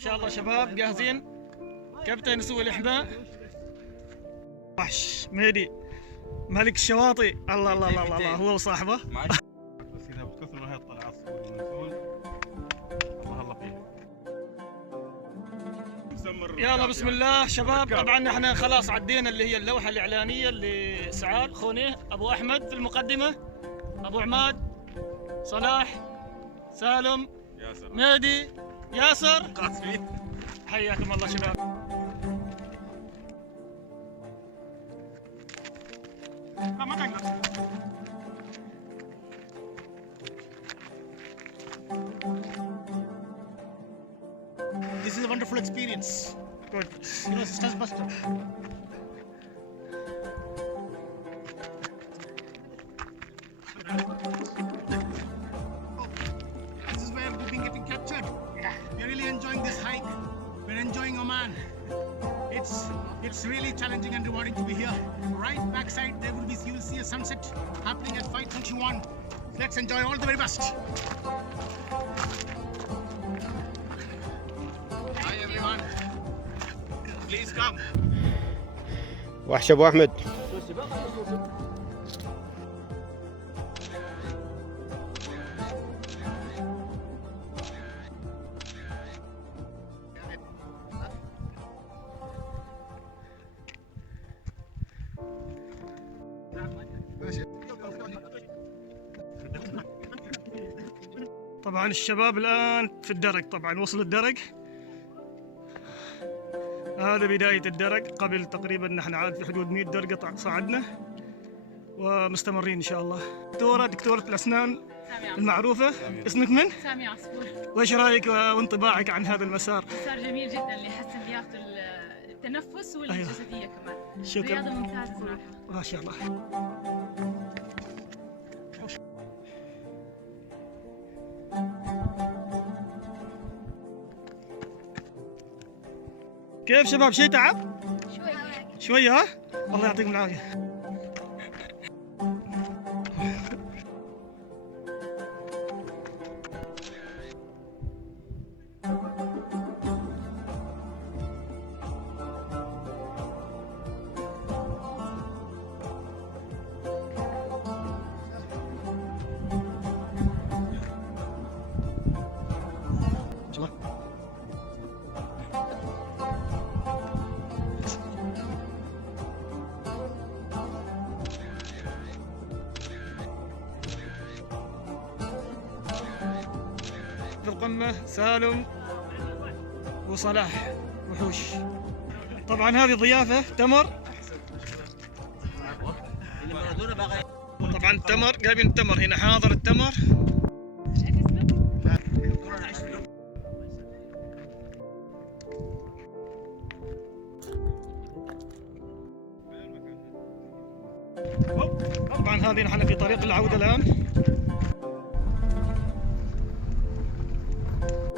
ان شاء الله شباب جاهزين. كابتن يسوي الاحماء وحش مهدي ملك الشواطئ. الله الله الله الله هو وصاحبه. بس اذا بتكثر هاي الطلعات والنزول الله الله فيها. يلا بسم الله شباب. طبعا احنا خلاص عدينا اللي هي اللوحه الاعلانيه اللي سعاد خونيه ابو احمد في المقدمه، ابو عماد، صلاح، سالم، مهدي، ياسر. حياكم الله شباب. This is a wonderful experience. Good. You know, it's a stress buster. This is where we've been getting captured. We're really enjoying this hike. We're enjoying Oman. It's really challenging and rewarding to be here. Right backside there will be, you will see a sunset happening at 5:21. Let's enjoy all the very best. Hi everyone. Please come. وحش ابو احمد. طبعا الشباب الان في الدرج، طبعا وصل الدرج. هذا بداية الدرج. قبل تقريبا نحن عاد في حدود 100 درجة صعدنا ومستمرين ان شاء الله. دكتورة الاسنان المعروفة. اسمك من؟ سامي عصفور. وايش رايك وانطباعك عن هذا المسار؟ مسار جميل جدا اللي يحسن لياقة التنفس والجسدية كمان. شكرا. رياضة ممتازة صراحة. ما شاء الله. كيف شباب؟ شيء تعب؟ شوية ها؟ الله يعطيكم العافية. في القمة سالم وصلاح وحوش. طبعا هذه ضيافة تمر. طبعا التمر جايبين التمر هنا، حاضر التمر. طبعا هذه نحن في طريق العودة الآن.